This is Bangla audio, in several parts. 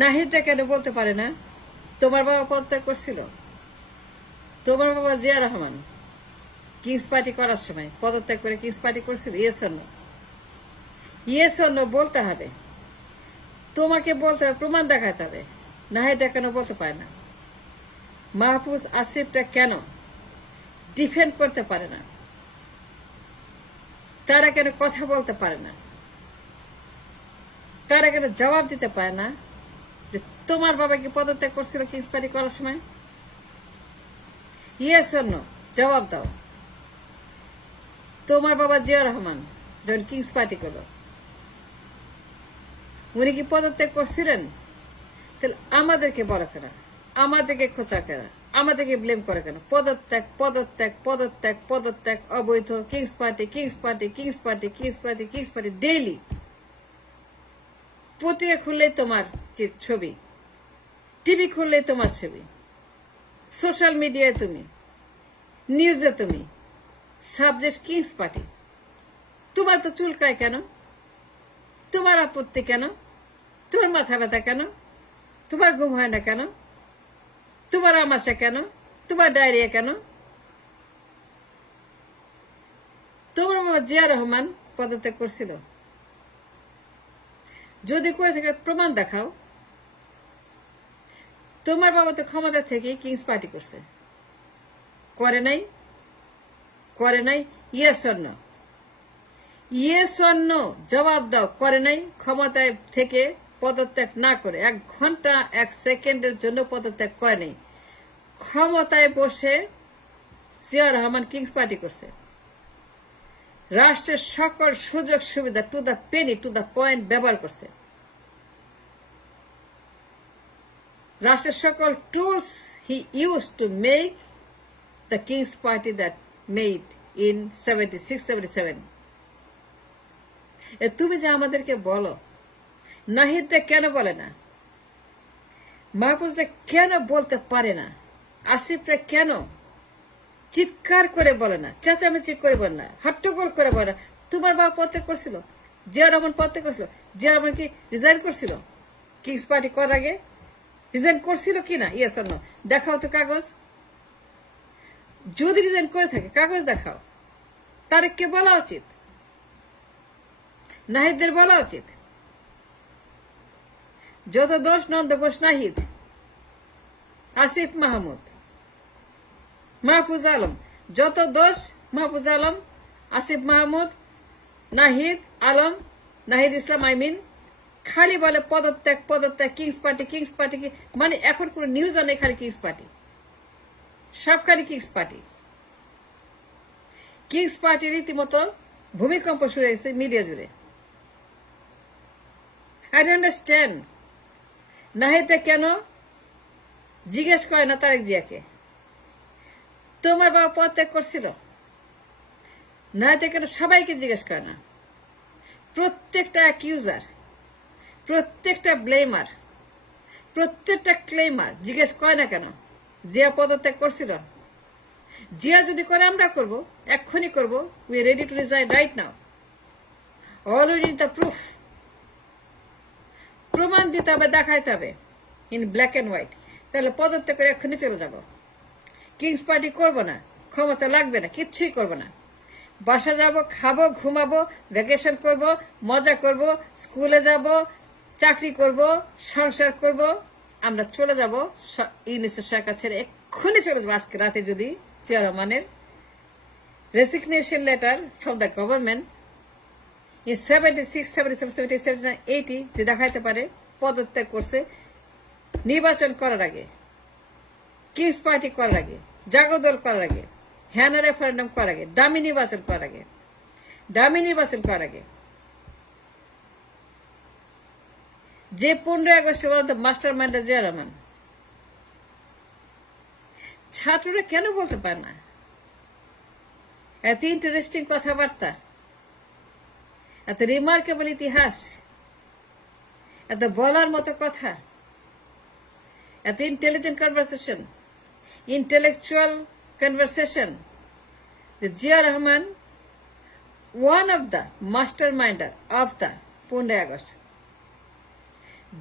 নাহিদরা কেন বলতে পারে না তোমার বাবা পদত্যাগ করছিল? তোমার বাবা জিয়া রহমান কিংস পার্টি করার সময় পদত্যাগ করে কিংস পার্টি করছিল? Yes or no? Yes or no বলতে হবে, তোমাকে বলতে হবে, প্রমাণ দেখাতে হবে। নাহিদরা কেন বলতে পারে না? মাহফুজ আসিফরা কেন ডিফেন্ড করতে পারে না? তারা কেন কথা বলতে পারে না? তারা কেন জবাব দিতে পারে না যে তোমার বাবা কি পদত্যাগ করছিল কিংস পার্টি করার সময়? ইয়েস অর নো জবাব দাও। তোমার বাবা জিয়া রহমান যখন কিংস পার্টি করল, উনি কি পদত্যাগ করছিলেন? তাহলে আমাদেরকে বলা কেন, আমাদেরকে খোঁচা কেন, আমাদেরকে ব্লেম করে কেন? পদত্যাগ পদত্যাগ পদত্যাগ পদত্যাগ, অবৈধ, kings party kings party kings party kings party kings party, daily পত্রিকা খুললেই তোমার ছবি, টিভি খুললেই তোমার ছবি, সোশ্যাল মিডিয়ায় তুমি, নিউজে তুমি, সাবজেক্ট কিংস পার্টি। তোমার তো চুলকায় কেন? তোমার আপত্তি কেন? তোমার মাথা ব্যথা কেন? তোমার ঘুম হয় না কেন? তোমার আমাশা কেন? তোমার ডায়রিয়া কেন? তোমার বাবা জিয়া রহমান পদত্যাগ করছিল? যদি করে থাকে প্রমাণ দেখাও। তোমার বাবা তো ক্ষমতা থেকে কিংস পার্টি করছে, করে নাই? করে নাই? Yes or no? Yes or no জবাব দাও। করে নাই? ক্ষমতায় থেকে পদত্যাগ না করে 1 ঘন্টা 1 সেকেন্ডের জন্য পদত্যাগ করে নাই, ক্ষমতায় বসে জিয়া রহমান কিংস পার্টি করছে। রাষ্ট্রের সকল সুযোগ সুবিধা to the penny to the point ব্যবহার করছে। রাষ্ট্রের সকল tools he use to make the kings party that made in 76-77। তুমি যে আমাদেরকে বলো নাহিদটা কেন বলে না, মাহফুজরা কেন বলতে পারে না, আসিফরা কেন চিৎকার করে বলে না, চেঁচামেচি করে বলে না, হট্টগোল করে বলে না? তোমার বাবা পদত্যাগ করছিল, জিয়া রহমান পদত্যাগ করছিল, জিয়া রহমান কি রিজাইন করছিল কিংস পার্টি করার আগে? রিজাইন করছিল কিনা? ইয়েস অর নো দেখাও তো কাগজ। যদি রিজাইন করে থাকে কাগজ দেখাও। তারেককে বলা উচিত, নাহিদদের বলা উচিত। যত দোষ নন্দ ঘোষ, নাহিদ, আসিফ মাহমুদ, মাহফুজ আলম, যত দোষ মাহফুজ আলম, আসিফ মাহমুদ, নাহিদ আলম, নাহিদ ইসলাম, খালি বলে পদত্যাগ পদত্যাগ, কিংস পার্টি কিংস পার্টি। মানে এখন কোন নিউজ আনে খালি কিংস পার্টি, সব খালি কিংস পার্টি। কিংস পার্টি রীতিমতো ভূমিকম্প শুরু হয়েছে মিডিয়া জুড়ে। আই ডোন্ট আন্ডারস্ট্যান্ড নাহিদটা কেন জিজ্ঞেস করে না তারেক জিয়াকে তোমার বাবা পদত্যাগ করছিল? নাহিদটা কেন সবাইকে জিজ্ঞেস করে না? প্রত্যেকটা অ্যাকিউজার, প্রত্যেকটা ব্লেমার, প্রত্যেকটা ক্লেমার জিজ্ঞেস করে না কেন জিয়া পদত্যাগ করছিল? জিয়া যদি করে আমরা করব, এক্ষুনি করব। We are ready to resign right now. Already the proof, প্রমাণ দিতে হবে, দেখাইতে হবে ইন ব্ল্যাক অ্যান্ড হোয়াইট। তাহলে পদত্যাগ করে এক্ষুনি চলে যাব, কিংস পার্টি করব না, ক্ষমতা লাগবে না, কিচ্ছুই করব না। বাসা যাব, খাবো, ঘুমাবো, ভ্যাকেশন করব, মজা করব, স্কুলে যাব, চাকরি করব, সংসার করব। আমরা চলে যাব ইউনিসেফ সরকার ছেড়ে, এক্ষুনি চলে যাবো আজকে রাতে। যদি জিয়া রহমানের resignation letter from the government in 76, 77, 77, 80 যে দেখাইতে পারে পদত্যাগ করছে নির্বাচন করার আগে, কিংস পার্টি করার আগে, জাগদল করার আগে, হ্যানা রেফারেন্ডাম করার আগে, দামি নির্বাচন করার আগে, দামি নির্বাচন করার আগে, যে 15 আগস্টে বলতো মাস্টার মাইন্ড জিয়া রহমান। ছাত্ররা কেন বলতে পারে না? এত ইন্টারেস্টিং কথাবার্তা, এত রিমার্কেবল ইতিহাস, এত বলার মতো কথা, এত intelligent conversation, intellectual conversation. Zia Rahman one of the master minder of the 15 August,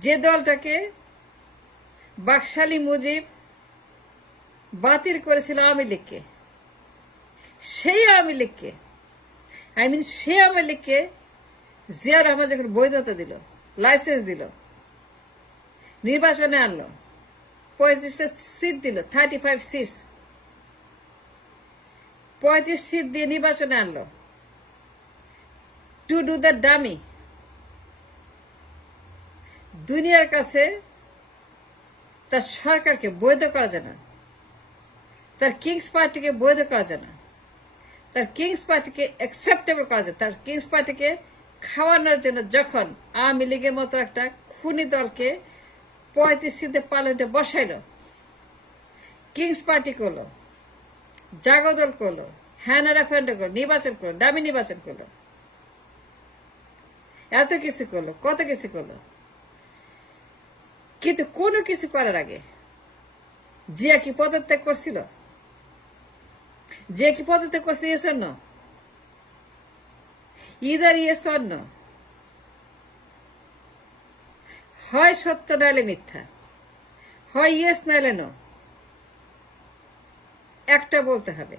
যে দলটাকে বাকশালী মুজিব বাতিল করেছিল আওয়ামী লীগকে, সেই আওয়ামী লীগকে সেই আওয়ামী লীগকে জিয়া রহমান যখন বৈধতা দিল, লাইসেন্স দিল, নির্বাচনে আনলো, 35টা সিট দিল, 35 সিট, 35 সিট দিয়ে নির্বাচনে আনলো, টু ডু দ্য ডামি। দুনিয়ার কাছে তার সরকারকে বৈধ করা যায় না, তার কিংস পার্টিকে বৈধ করা যায় না, তার কিংস পার্টিকে অ্যাকসেপ্টেবল করা যায়, তার কিংস পার্টিকে খাওয়ানোর জন্য যখন আওয়ামী লীগের মতো একটা খুনি দলকে 35 সিটে পার্লামেন্টে বসাইল, কিংস পার্টি করলো, জাগদল করলো, হ্যানা রেফারেন্ডাম করলো, নির্বাচন করলো, দামি নির্বাচন করলো, এত কিছু করলো, কত কিছু করলো। কিন্তু কোনো কিছু করার আগে জিয়া কি পদত্যাগ করছিল? জিয়া কি পদত্যাগ করছিল? Yes or no? Either yes or no? হয় সত্য নাইলে মিথ্যা, হয় ইয়েস নাইলে নো, একটা বলতে হবে।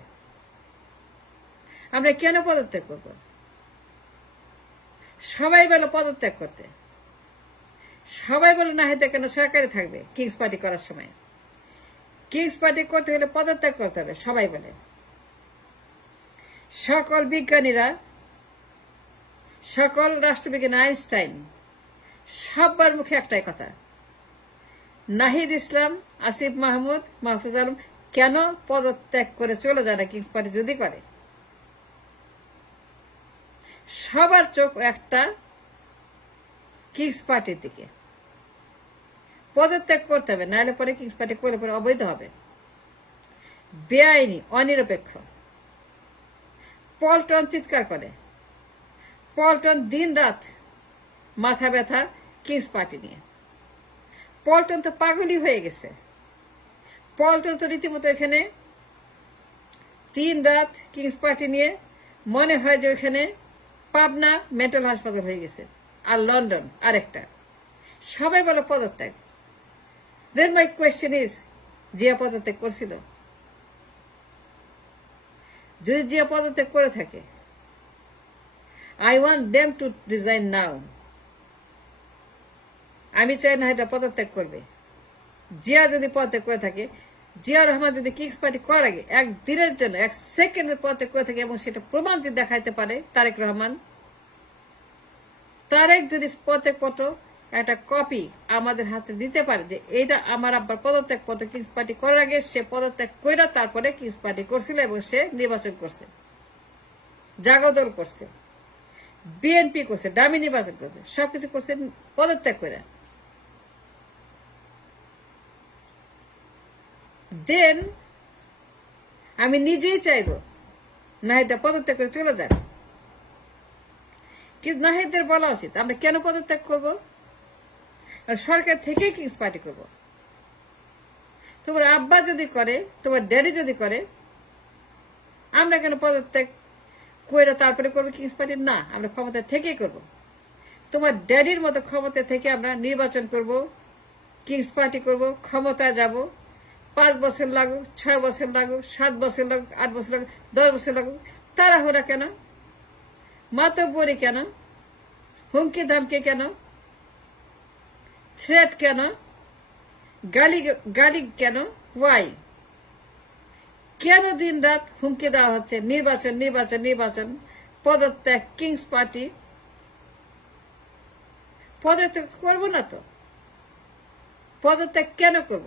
আমরা কেন পদত্যাগ করব? সবাই বলে পদত্যাগ করতে, সবাই বলে না হয়তো কেন সরকারে থাকবে কিংস পার্টি করার সময়। কিংস পার্টি করতে হলে পদত্যাগ করতে হবে, সবাই বলে। সকল বিজ্ঞানীরা, সকল রাষ্ট্রবিজ্ঞানী, আইনস্টাইন, সবার মুখে একটাই কথা, নাহিদ ইসলাম, আসিফ মাহমুদ, মাহফুজ আলম কেন পদত্যাগ করে চলে যায় না কিংস পার্টি যদি করে? সবার চোখ একটা কিংস পার্টির দিকে। পদত্যাগ করতে হবে, নাহলে পরে কিংস পার্টি করলে পরে অবৈধ হবে, বেআইনি, অনিরপেক্ষ। পল্টন চিৎকার করে, পল্টন দিন রাত মাথা ব্যথা কিংস পার্টি নিয়ে। পল্টন তো পাগলই হয়ে গেছে, পল্টন তো রীতিমতো এখানে দিন রাত কিংস পার্টি নিয়ে মনে হয় যে ওখানে পাবনা মেন্টাল হাসপাতাল হয়ে গেছে, আর লন্ডন আরেকটা। সবাই বলে পদত্যাগ। Then my question is, Zia পদত্যাগ করছিল? যদি জিয়া পদত্যাগ করে থাকে, I want them to resign now. আমি চাই না এটা পদত্যাগ করবে। জিয়া যদি পদত্যাগ করে থাকে, জিয়া রহমান যদি কিংস পার্টি করার আগে একদিনের জন্য, এক সেকেন্ডের পদত্যাগ করে থাকে এবং সেটা প্রমাণ যদি দেখাইতে পারে তারেক রহমান, তারেক যদি পদত্যাগ পত্র একটা কপি আমাদের হাতে দিতে পারে যে এইটা আমার আব্বার পদত্যাগ পত্র, কিংস পার্টি করার আগে সে পদত্যাগ কইরা তারপরে কিংস পার্টি করছিল এবং সে নির্বাচন করছে, জাগদল করছে, বিএনপি করছে, দামি নির্বাচন করছে, সবকিছু করছে পদত্যাগ করে, দেন আমি নিজেই চাইব নাহিদটা পদত্যাগ করে চলে যান। কিন্তু নাহিদদের বলা উচিত আমরা কেন পদত্যাগ করব, আর সরকার থেকেই কিংস পার্টি করব। তোমার আব্বা যদি করে, তোমার ড্যাডি যদি করে, আমরা কেন পদত্যাগ করে তারপরে করবো কিংস পার্টি? না, আমরা ক্ষমতা থেকেই করব। তোমার ড্যাডির মতো ক্ষমতা থেকে আমরা নির্বাচন করব, কিংস পার্টি করব, ক্ষমতায় যাব, 5 বছর লাগুক, 6 বছর লাগুক, 7 বছর লাগুক, 8 বছর লাগুক, 10 বছর লাগুক, তাড়াহুড়া কেন? মাতব্বরি কেন? হুমকি ধামকি কেন? থ্রেট কেন? গালি কেন? ওয়াই? কেন দিন রাত হুমকি দেওয়া হচ্ছে নির্বাচন নির্বাচন নির্বাচন, পদত্যাগ কিংস পার্টি? পদত্যাগ করবো না তো। পদত্যাগ কেন করব?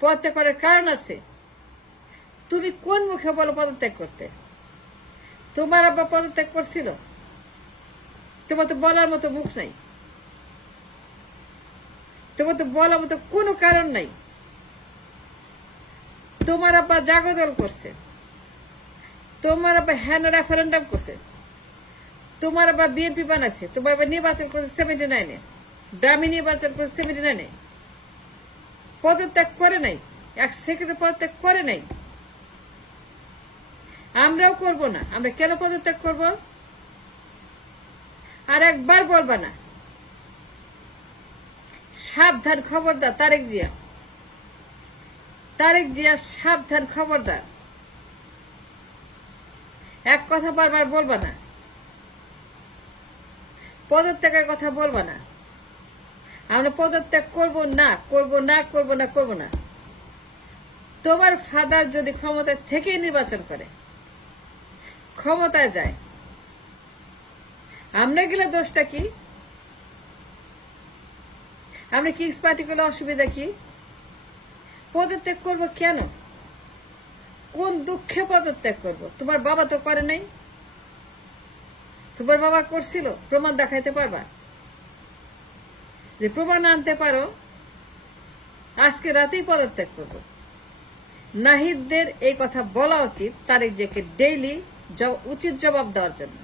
পদত্যাগ করার কারণ আছে। তুমি কোন মুখে বলো পদত্যাগ করতে? তোমার আব্বা পদত্যাগ করছিল? তোমার তো বলার মতো মুখ নাই, তোমার তো বলার মতো কোনো কারণ নাই। তোমার আব্বা জাগদল করছে, তোমার আব্বা হ্যানা রেফারেন্ডাম করছে, তোমার আব্বা বিএনপি বানাচ্ছে, তোমার আব্বা নির্বাচন করছে 79-এ, দামি নির্বাচন করছে 79-এ, পদত্যাগ করে নাই, 1 সেকেন্ডে পদত্যাগ করে নাই। আমরাও করব না। আমরা কেন পদত্যাগ করব? আর একবার বলবা না। সাবধান, খবরদার তারেক জিয়া, তারেক জিয়া সাবধান, খবরদার। এক কথা বারবার বলবা না, পদত্যাগের কথা বলবা না। আমরা পদত্যাগ করব না, করব না, করব না, করব না। তোমার ফাদার যদি ক্ষমতায় থেকে নির্বাচন করে, ক্ষমতায় যায়, আমরা গেলে দোষটা কি? আমরা কিংস পার্টি করলে অসুবিধা কি? পদত্যাগ করব কেন? কোন দুঃখে পদত্যাগ করব? তোমার বাবা তো করে নাই। তোমার বাবা করছিল, প্রমাণ দেখাইতে পারবা? যে প্রমাণ আনতে পারো, আজকে রাতেই পদত্যাগ করব। নাহিদদের এই কথা বলা উচিত তারেক জিয়াকে ডেইলি উচিত জবাব দেওয়ার জন্য।